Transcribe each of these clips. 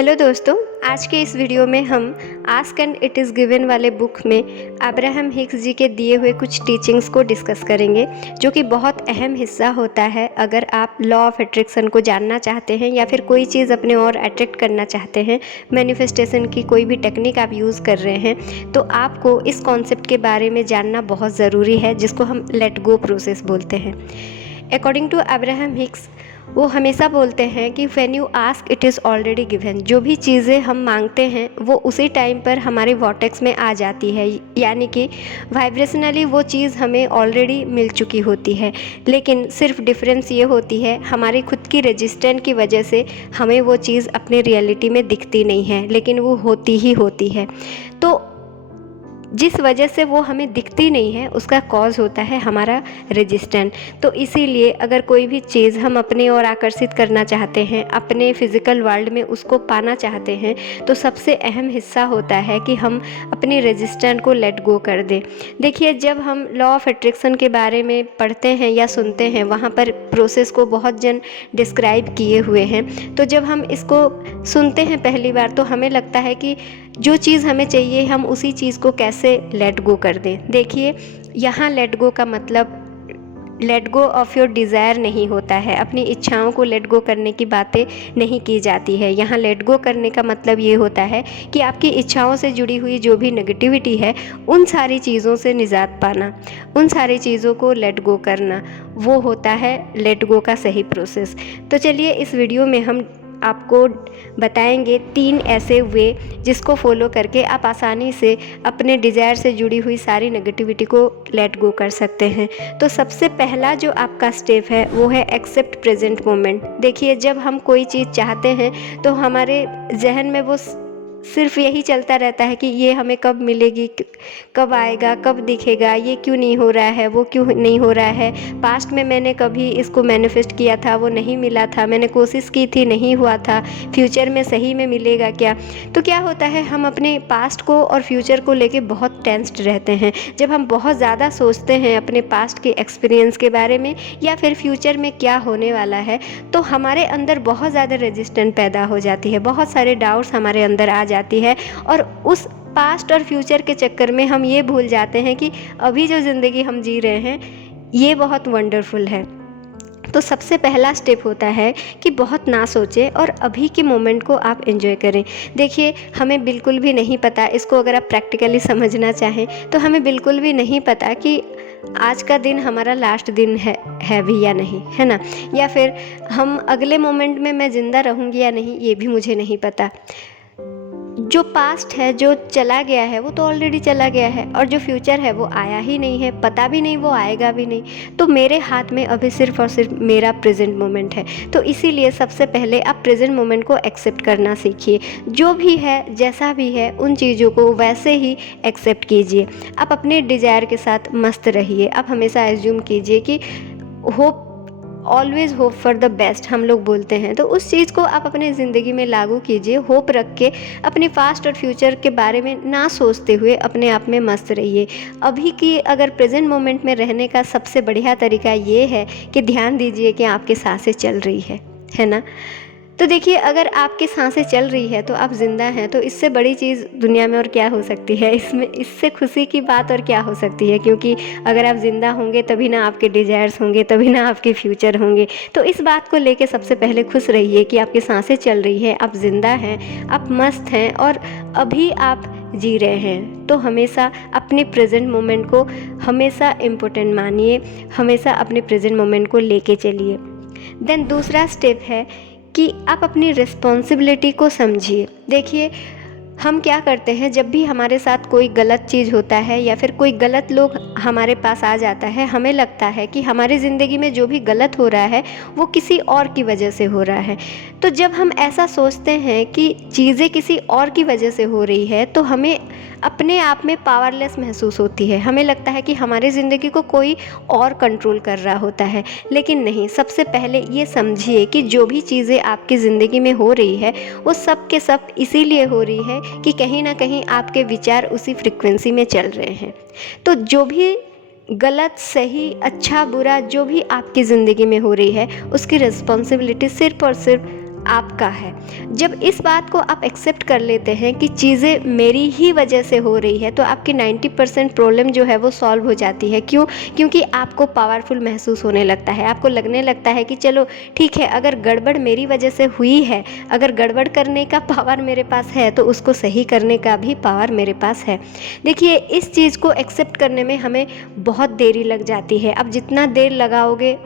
Hello दोस्तों, आज के इस वीडियो में हम ask and it is given वाले बुक में अब्राहम हिक्स जी के दिए हुए कुछ टीचिंग्स को डिस्कस करेंगे, जो कि बहुत अहम हिस्सा होता है अगर आप लॉ ऑफ अट्रैक्शन को जानना चाहते हैं या फिर कोई चीज़ अपने और अट्रैक्ट करना चाहते हैं, मैनिफेस्टेशन की कोई भी टेक्निक आप यूज़ कर रहे हैं, तो आपको इस कॉन्सेप्ट के बारे में जानना बहुत ज़रूरी है, जिसको हम लेट गो प्रोसेस बोलते हैं। अकॉर्डिंग टू अब्राहम हिक्स, वो हमेशा बोलते हैं कि when you ask it is already given. जो भी चीज़ें हम मांगते हैं वो उसी टाइम पर हमारे वॉर्टेक्स में आ जाती है, यानी कि वाइब्रेशनली वो चीज़ हमें ऑलरेडी मिल चुकी होती है। लेकिन सिर्फ डिफरेंस ये होती है, हमारी खुद की रेजिस्टेंस की वजह से हमें वो चीज़ अपने रियलिटी में दिखती नहीं है, लेकिन वो होती ही होती है। तो जिस वजह से वो हमें दिखती नहीं है, उसका कॉज होता है हमारा रेजिस्टेंस। तो इसीलिए अगर कोई भी चीज़ हम अपने ओर आकर्षित करना चाहते हैं, अपने फिज़िकल वर्ल्ड में उसको पाना चाहते हैं, तो सबसे अहम हिस्सा होता है कि हम अपने रेजिस्टेंस को लेट गो कर दें। देखिए, जब हम लॉ ऑफ अट्रैक्शन के बारे में पढ़ते हैं या सुनते हैं, वहाँ पर प्रोसेस को बहुत जन डिस्क्राइब किए हुए हैं। तो जब हम इसको सुनते हैं पहली बार, तो हमें लगता है कि जो चीज़ हमें चाहिए हम उसी चीज़ को कैसे लेट गो कर दें। देखिए, यहाँ लेट गो का मतलब let go of your desire नहीं होता है, अपनी इच्छाओं को लेट गो करने की बातें नहीं की जाती है। यहाँ लेट गो करने का मतलब ये होता है कि आपकी इच्छाओं से जुड़ी हुई जो भी नेगेटिविटी है, उन सारी चीज़ों से निजात पाना, उन सारी चीज़ों को लेट गो करना, वो होता है लेट गो का सही प्रोसेस। तो चलिए, इस वीडियो में हम आपको बताएंगे 3 ऐसे वे जिसको फॉलो करके आप आसानी से अपने डिज़ायर से जुड़ी हुई सारी नेगेटिविटी को लेट गो कर सकते हैं। तो सबसे पहला जो आपका स्टेप है वो है एक्सेप्ट प्रेजेंट मोमेंट। देखिए, जब हम कोई चीज़ चाहते हैं तो हमारे जहन में वो सिर्फ यही चलता रहता है कि ये हमें कब मिलेगी, कब आएगा, कब दिखेगा, ये क्यों नहीं हो रहा है, वो क्यों नहीं हो रहा है, पास्ट में मैंने कभी इसको मैनिफेस्ट किया था, वो नहीं मिला था, मैंने कोशिश की थी, नहीं हुआ था, फ्यूचर में सही में मिलेगा क्या। तो क्या होता है, हम अपने पास्ट को और फ्यूचर को लेके बहुत टेंस्ड रहते हैं। जब हम बहुत ज़्यादा सोचते हैं अपने पास्ट के एक्सपीरियंस के बारे में या फिर फ्यूचर में क्या होने वाला है, तो हमारे अंदर बहुत ज़्यादा रेजिस्टेंस पैदा हो जाती है, बहुत सारे डाउट्स हमारे अंदर आ जाती है, और उस पास्ट और फ्यूचर के चक्कर में हम ये भूल जाते हैं कि अभी जो ज़िंदगी हम जी रहे हैं ये बहुत वंडरफुल है। तो सबसे पहला स्टेप होता है कि बहुत ना सोचें और अभी के मोमेंट को आप एंजॉय करें। देखिए, हमें बिल्कुल भी नहीं पता, इसको अगर आप प्रैक्टिकली समझना चाहें तो हमें बिल्कुल भी नहीं पता कि आज का दिन हमारा लास्ट दिन है भी या नहीं, है ना, या फिर हम अगले मोमेंट में मैं ज़िंदा रहूँगी या नहीं, ये भी मुझे नहीं पता। जो पास्ट है, जो चला गया है, वो तो ऑलरेडी चला गया है, और जो फ्यूचर है वो आया ही नहीं है, पता भी नहीं वो आएगा भी नहीं। तो मेरे हाथ में अभी सिर्फ और सिर्फ मेरा प्रेजेंट मोमेंट है। तो इसीलिए सबसे पहले आप प्रेजेंट मोमेंट को एक्सेप्ट करना सीखिए। जो भी है, जैसा भी है, उन चीज़ों को वैसे ही एक्सेप्ट कीजिए। आप अपने डिज़ायर के साथ मस्त रहिए। आप हमेशा एज्यूम कीजिए कि hope, always hope for the best हम लोग बोलते हैं, तो उस चीज़ को आप अपने ज़िंदगी में लागू कीजिए। होप रख के अपने पास्ट और फ्यूचर के बारे में ना सोचते हुए अपने आप में मस्त रहिए। अभी की अगर प्रेजेंट मोमेंट में रहने का सबसे बढ़िया तरीका ये है कि ध्यान दीजिए कि आपकी सांसें चल रही है ना। तो देखिए, अगर आपकी सांसें चल रही है तो आप ज़िंदा हैं, तो इससे बड़ी चीज़ दुनिया में और क्या हो सकती है, इससे खुशी की बात और क्या हो सकती है। क्योंकि अगर आप ज़िंदा होंगे तभी ना आपके डिज़ायर्स होंगे, तभी ना आपके फ्यूचर होंगे। तो इस बात को लेके सबसे पहले खुश रहिए कि आपकी सांसें चल रही हैं, आप ज़िंदा हैं, आप मस्त हैं और अभी आप जी रहे हैं। तो हमेशा अपने प्रेजेंट मोमेंट को हमेशा इम्पोर्टेंट मानिए, हमेशा अपने प्रेजेंट मोमेंट को लेके चलिए। देन दूसरा स्टेप है कि आप अपनी रिस्पॉन्सिबिलिटी को समझिए। देखिए, हम क्या करते हैं, जब भी हमारे साथ कोई गलत चीज़ होता है या फिर कोई गलत लोग हमारे पास आ जाता है, हमें लगता है कि हमारी ज़िंदगी में जो भी गलत हो रहा है वो किसी और की वजह से हो रहा है। तो जब हम ऐसा सोचते हैं कि चीज़ें किसी और की वजह से हो रही है, तो हमें अपने आप में पावरलेस महसूस होती है। हमें लगता है कि हमारी ज़िंदगी को कोई और कंट्रोल कर रहा होता है, लेकिन नहीं। सबसे पहले ये समझिए कि जो भी चीज़ें आपकी ज़िंदगी में हो रही है वो सब के सब इसीलिए हो रही है कि कहीं ना कहीं आपके विचार उसी फ्रिक्वेंसी में चल रहे हैं। तो जो भी गलत, सही, अच्छा, बुरा जो भी आपकी ज़िंदगी में हो रही है, उसकी रिस्पॉन्सिबिलिटी सिर्फ और सिर्फ आपका है। जब इस बात को आप एक्सेप्ट कर लेते हैं कि चीज़ें मेरी ही वजह से हो रही है, तो आपकी 90% प्रॉब्लम जो है वो सॉल्व हो जाती है। क्यों? क्योंकि आपको पावरफुल महसूस होने लगता है। आपको लगने लगता है कि चलो ठीक है, अगर गड़बड़ मेरी वजह से हुई है, अगर गड़बड़ करने का पावर मेरे पास है, तो उसको सही करने का भी पावर मेरे पास है। देखिए, इस चीज़ को एक्सेप्ट करने में हमें बहुत देरी लग जाती है। अब जितना देर लगाओगे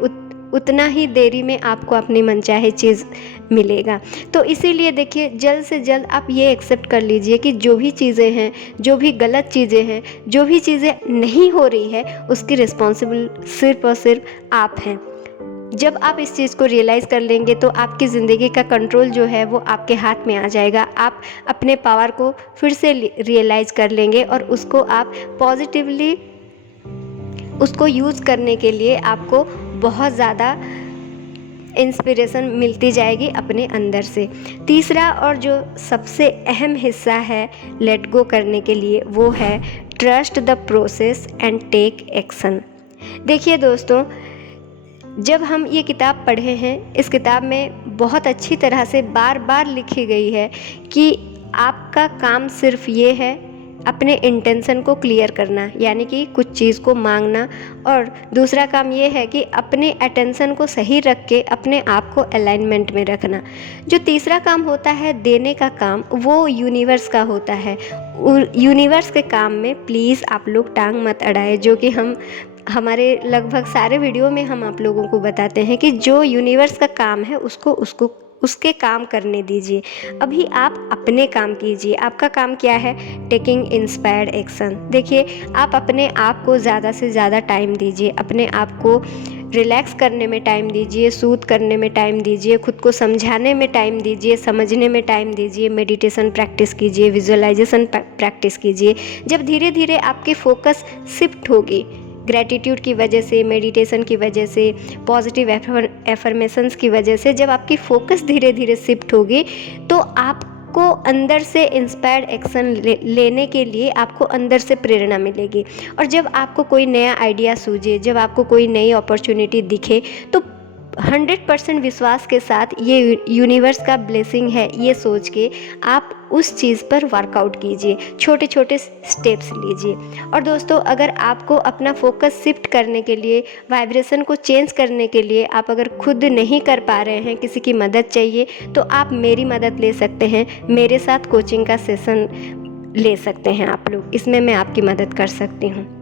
उतना ही देरी में आपको अपनी मनचाही चीज़ मिलेगा। तो इसीलिए देखिए, जल्द से जल्द आप ये एक्सेप्ट कर लीजिए कि जो भी चीज़ें हैं, जो भी गलत चीज़ें हैं, जो भी चीज़ें नहीं हो रही है, उसकी रिस्पॉन्सिबल सिर्फ और सिर्फ आप हैं। जब आप इस चीज़ को रियलाइज़ कर लेंगे तो आपकी ज़िंदगी का कंट्रोल जो है वो आपके हाथ में आ जाएगा। आप अपने पावर को फिर से रियलाइज़ कर लेंगे और उसको आप पॉजिटिवली उसको यूज़ करने के लिए आपको बहुत ज़्यादा इंस्पिरेशन मिलती जाएगी अपने अंदर से। तीसरा और जो सबसे अहम हिस्सा है लेट गो करने के लिए, वो है trust the process and take action. देखिए दोस्तों, जब हम ये किताब पढ़े हैं, इस किताब में बहुत अच्छी तरह से बार बार लिखी गई है कि आपका काम सिर्फ ये है अपने इंटेंशन को क्लियर करना, यानी कि कुछ चीज़ को मांगना, और दूसरा काम ये है कि अपने अटेंशन को सही रख के अपने आप को अलाइनमेंट में रखना। जो तीसरा काम होता है देने का काम, वो यूनिवर्स का होता है। यूनिवर्स के काम में प्लीज़ आप लोग टांग मत अड़ाए, जो कि हम हमारे लगभग सारे वीडियो में हम आप लोगों को बताते हैं कि जो यूनिवर्स का काम है उसको उसके काम करने दीजिए। अभी आप अपने काम कीजिए। आपका काम क्या है? Taking inspired action. देखिए, आप अपने आप को ज़्यादा से ज़्यादा टाइम दीजिए, अपने आप को रिलैक्स करने में टाइम दीजिए, सूद करने में टाइम दीजिए, खुद को समझाने में टाइम दीजिए, समझने में टाइम दीजिए, मेडिटेशन प्रैक्टिस कीजिए, विजुअलाइजेशन प्रैक्टिस कीजिए। जब धीरे धीरे आपकी फोकस शिफ्ट होगी ग्रैटिट्यूड की वजह से, मेडिटेशन की वजह से, पॉजिटिव एफर्मेशंस की वजह से, जब आपकी फोकस धीरे धीरे शिफ्ट होगी तो आपको अंदर से इंस्पायर्ड एक्शन लेने के लिए आपको अंदर से प्रेरणा मिलेगी। और जब आपको कोई नया आइडिया सूझे, जब आपको कोई नई अपॉर्चुनिटी दिखे, तो 100% विश्वास के साथ ये यूनिवर्स का ब्लेसिंग है ये सोच के आप उस चीज़ पर वर्कआउट कीजिए, छोटे छोटे स्टेप्स लीजिए। और दोस्तों, अगर आपको अपना फोकस शिफ्ट करने के लिए, वाइब्रेशन को चेंज करने के लिए आप अगर खुद नहीं कर पा रहे हैं, किसी की मदद चाहिए, तो आप मेरी मदद ले सकते हैं। मेरे साथ कोचिंग का सेशन ले सकते हैं आप लोग, इसमें मैं आपकी मदद कर सकती हूँ।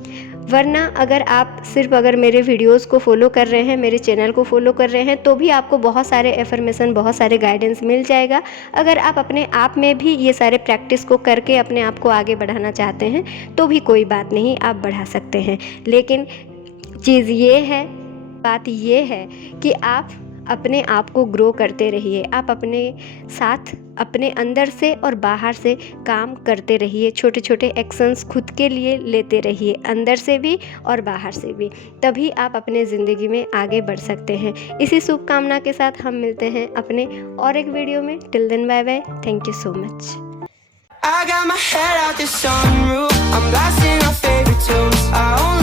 वरना अगर आप सिर्फ अगर मेरे वीडियोस को फॉलो कर रहे हैं, मेरे चैनल को फॉलो कर रहे हैं, तो भी आपको बहुत सारे एफर्मेशन, बहुत सारे गाइडेंस मिल जाएगा। अगर आप अपने आप में भी ये सारे प्रैक्टिस को करके अपने आप को आगे बढ़ाना चाहते हैं तो भी कोई बात नहीं, आप बढ़ा सकते हैं। लेकिन बात ये है कि आप अपने आप को ग्रो करते रहिए। आप अपने साथ, अपने अंदर से और बाहर से काम करते रहिए। छोटे छोटे एक्शंस खुद के लिए लेते रहिए, अंदर से भी और बाहर से भी। तभी आप अपने ज़िंदगी में आगे बढ़ सकते हैं। इसी शुभकामना के साथ हम मिलते हैं अपने और एक वीडियो में। Till then, bye bye. Thank you so much. I got my head out the sunroof, I'm blasting our favorite tunes.